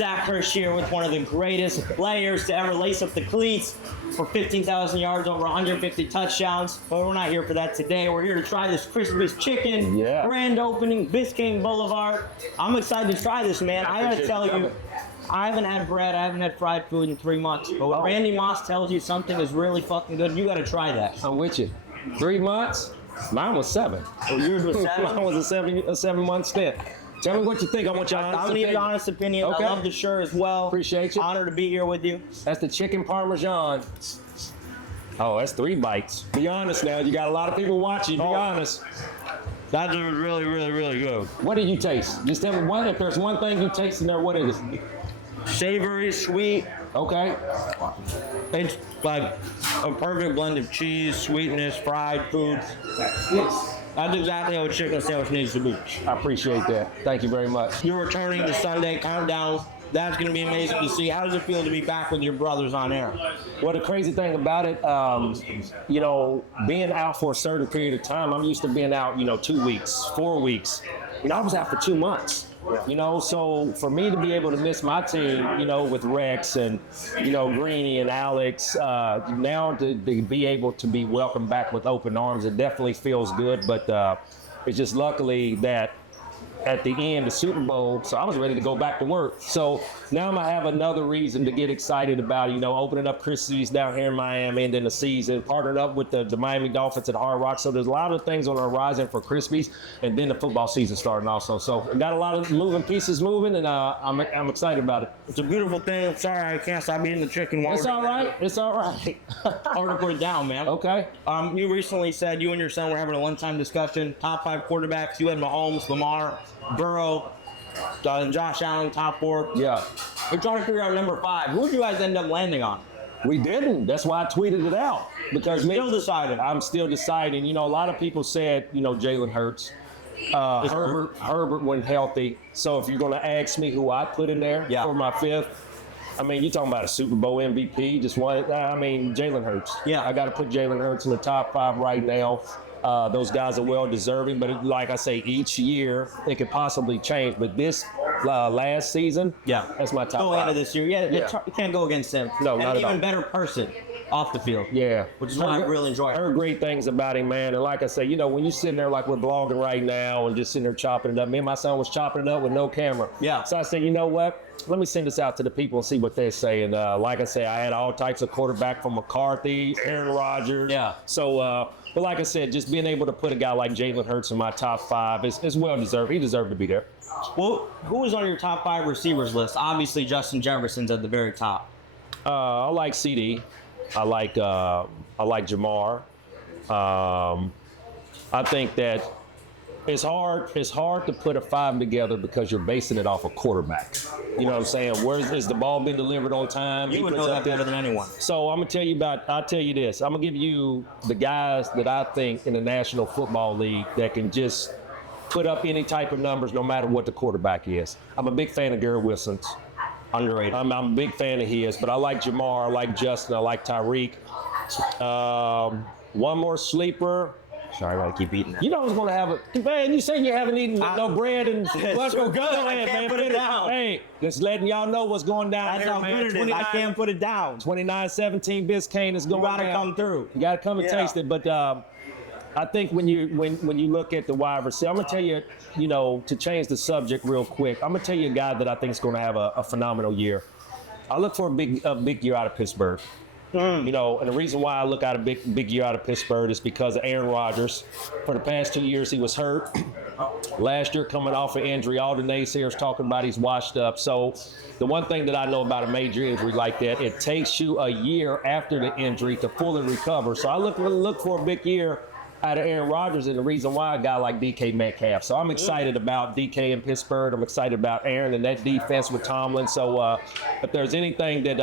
Zach Hurts here with one of the greatest players to ever lace up the cleats for 15,000 yards, over 150 touchdowns. But we're not here for that today. We're here to try this Crispy's Chicken grand opening, Biscayne Boulevard. I'm excited to try this, man. I gotta tell you, I haven't had bread, I haven't had fried food in 3 months. But when Randy Moss tells you something is really fucking good, you gotta try that. I'm with you. 3 months? Mine was 7. Oh, yours was 7? Mine was a 7-month stint. Tell me what you think. I want your honest opinion. I'm gonna give you an honest opinion. Okay. I love the shirt as well. Appreciate you. Honored to be here with you. That's the chicken parmesan. Oh, that's 3 bites. Be honest now. You got a lot of people watching. Be honest. That was really, really, really good. What did you taste? Just tell me one. If there's one thing you taste in there, what is it? Savory, sweet. Okay. It's like a perfect blend of cheese, sweetness, fried foods. Yes. That's exactly how a chicken sandwich needs to be. I appreciate that. Thank you very much. You're returning to Sunday Countdown. That's going to be amazing to see. How does it feel to be back with your brothers on air? Well, the crazy thing about it, being out for a certain period of time, I'm used to being out, 2 weeks, 4 weeks. I was out for 2 months. So for me to be able to miss my team, with Rex and, Greeny and Alex, now to be able to be welcomed back with open arms, it definitely feels good. But it's just luckily that at the end, the Super Bowl, so I was ready to go back to work. So now I'm going to have another reason to get excited about, opening up Crispy's down here in Miami and then the season, partnered up with the Miami Dolphins at Hard Rock. So there's a lot of things on the horizon for Crispy's, and then the football season starting also. So I got a lot of moving pieces moving, and I'm excited about it. It's a beautiful thing. Sorry, I can't stop eating the chicken. It's all right. It's all right. I'll put it down, man. Okay. You recently said you and your son were having a one-time discussion. Top 5 quarterbacks. You had Mahomes, Lamar, Burrow, and Josh Allen, top 4. Yeah. We're trying to figure out number 5. Who did you guys end up landing on? We didn't. That's why I tweeted it out. Because still deciding. I'm still deciding. A lot of people said, Jalen Hurts. Herbert went healthy. So if you're going to ask me who I put in there for my 5th, you're talking about a Super Bowl MVP. Just one. Jalen Hurts. Yeah. I got to put Jalen Hurts in the top 5 right now. Those guys are well deserving, but like I say, each year it could possibly change. But this last season, that's my top 5. Going into this year, you can't go against him. No, not at all. An even better person off the field. Yeah. Which is what I really enjoy. I heard great things about him, man. And like I say, when you're sitting there like we're blogging right now and just sitting there chopping it up, me and my son was chopping it up with no camera. Yeah. So I said, you know what? Let me send this out to the people and see what they're saying. Like I say, I had all types of quarterback from McCarthy, Aaron Rodgers. Yeah. So, but like I said, just being able to put a guy like Jalen Hurts in my top 5 is well deserved. He deserved to be there. Well, who was on your top 5 receivers list? Obviously, Justin Jefferson's at the very top. I like CD. I like Jamar. I think that it's hard to put a 5 together because you're basing it off a quarterback. You know what I'm saying? Is the ball being delivered on time? You would know that better than anyone. So I'll tell you this. I'm going to give you the guys that I think in the National Football League that can just put up any type of numbers no matter what the quarterback is. I'm a big fan of Garrett Wilson's. Underrated. I'm a big fan of his, but I like Jamar, I like Justin, I like Tyreek. One more sleeper. Sorry, I gotta keep eating that. I was gonna have it. Man, you saying you haven't eaten no bread and let's go. Go ahead, man. Put it down. Hey, just letting y'all know what's going down That's here, how man. good it is. I can't put it down. 29-17 Biscayne is going down. You gotta come through. You gotta come and taste it. But I think when you look at the wide receiver, I'm gonna tell you, to change the subject real quick, I'm gonna tell you a guy that I think is gonna have a phenomenal year. I look for a big year out of Pittsburgh. And the reason why I look at a big year out of Pittsburgh is because of Aaron Rodgers. For the past 2 years, he was hurt. Last year, coming off an injury, all the naysayers talking about he's washed up. So the one thing that I know about a major injury like that, it takes you a year after the injury to fully recover. So I look for a big year out of Aaron Rodgers, and the reason why a guy like DK Metcalf. So I'm excited about DK in Pittsburgh. I'm excited about Aaron and that defense with Tomlin. So if there's anything that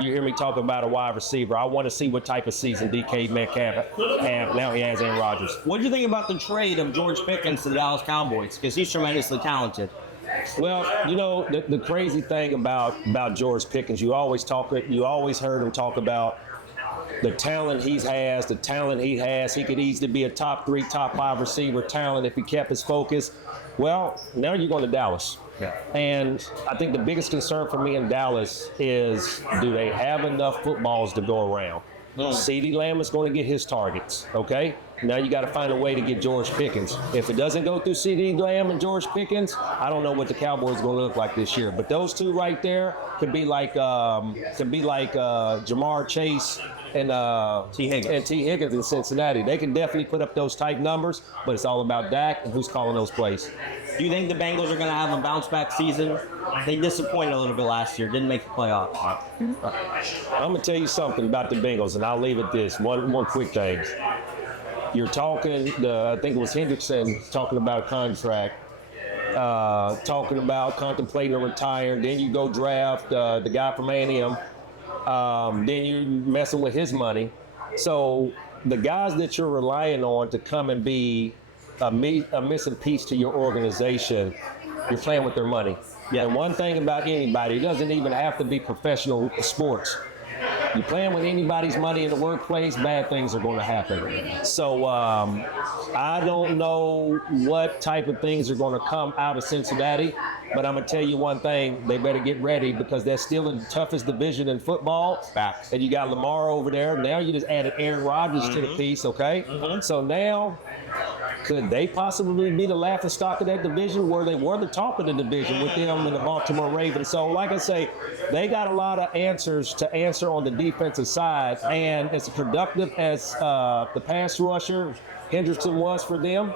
you hear me talk about a wide receiver, I want to see what type of season DK Metcalf have. Now he has Aaron Rodgers. What do you think about the trade of George Pickens to the Dallas Cowboys? Because he's tremendously talented. Well, the crazy thing about George Pickens, you always heard him talk about the talent he has, he could easily be a top 3, top 5 receiver talent if he kept his focus. Well, now you're going to Dallas. Yeah. And I think the biggest concern for me in Dallas is, do they have enough footballs to go around? CeeDee Lamb is going to get his targets, okay? Now you got to find a way to get George Pickens. If it doesn't go through CeeDee Lamb and George Pickens, I don't know what the Cowboys are going to look like this year. But those two right there could be like Jamar Chase and T. Higgins in Cincinnati. They can definitely put up those type numbers, but it's all about Dak and who's calling those plays. Do you think the Bengals are going to have a bounce back season? They disappointed a little bit last year, didn't make the playoffs. I'm going to tell you something about the Bengals, and I'll leave it this. One quick thing. You're talking, I think it was Hendrickson talking about a contract, talking about contemplating retiring. Then you go draft the guy from A&M. Then you're messing with his money. So the guys that you're relying on to come and be a missing piece to your organization, you're playing with their money. Yeah. And one thing about anybody, it doesn't even have to be professional sports. You're playing with anybody's money in the workplace, bad things are going to happen. So I don't know what type of things are going to come out of Cincinnati, but I'm going to tell you one thing, they better get ready because they're still in the toughest division in football. And you got Lamar over there. Now you just added Aaron Rodgers to the piece, okay? So now, could they possibly be the laughingstock of that division where they were the top of the division with them and the Baltimore Ravens? So like I say, they got a lot of answers to answer on the defensive side, and as productive as the pass rusher Hendrickson was for them,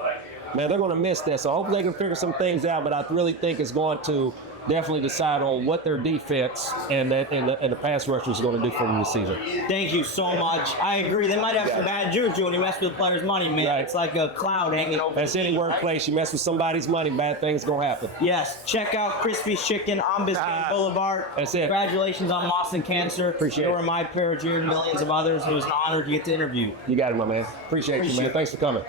man, they're going to miss that. So hopefully they can figure some things out, but I really think it's going to definitely decide on what their defense and the pass rushers are going to do for them this season. Thank you so much. I agree. They might have some bad juju when you mess with the players' money, man. Right. It's like a cloud hanging over. That's any workplace. You mess with somebody's money, bad things going to happen. Yes. Check out Crispy's Chicken on Biscayne Boulevard. That's it. Congratulations on Boston Cancer. Appreciate it. You were my pair of millions of others. It was an honor to get to interview. You got it, my man. Appreciate you, man. Thanks for coming.